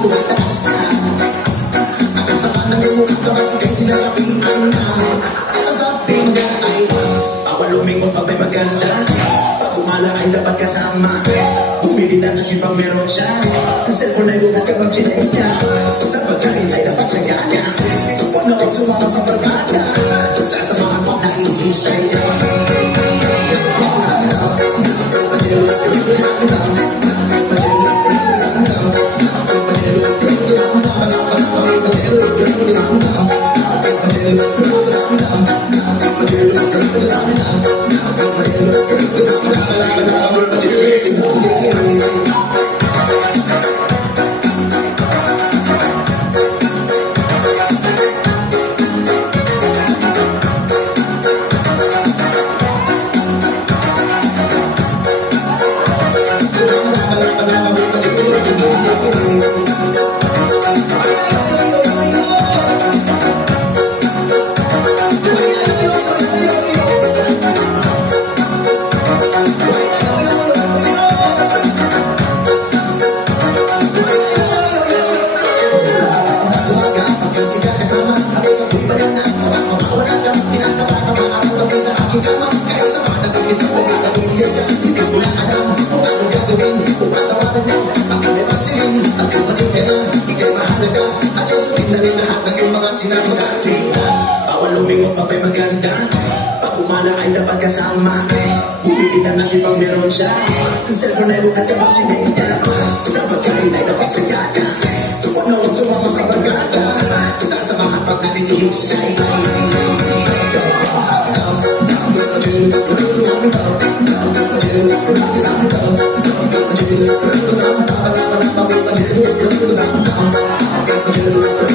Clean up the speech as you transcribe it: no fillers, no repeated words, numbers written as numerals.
tumataas na. At ang sama ng iyong mukha kapag ika'y sinasabihan na. At ang sabi niya ay bawal lumingon pag may maganda. Pag umala ay dapat kasama. Bumili na ng ibang meron siya. Ang cellphone ay bukas kapag chinek niya. Sa pagkain ay dapat sa kanya. Tupod na pag sumama sa barkada. Sasamahan pag naihisay niya. Sinabi sa atin, bawal lumingon pag may maganda. Pag umala ay dapat kasama. Bumili na ng ibang meron siya. Ang cellphone ay bukas kapag chinek niya. Sa pagkain ay dapat sa kanya. Tupod na huwag sumama sa barkada. Sasamahan pag natitisay. Thank you.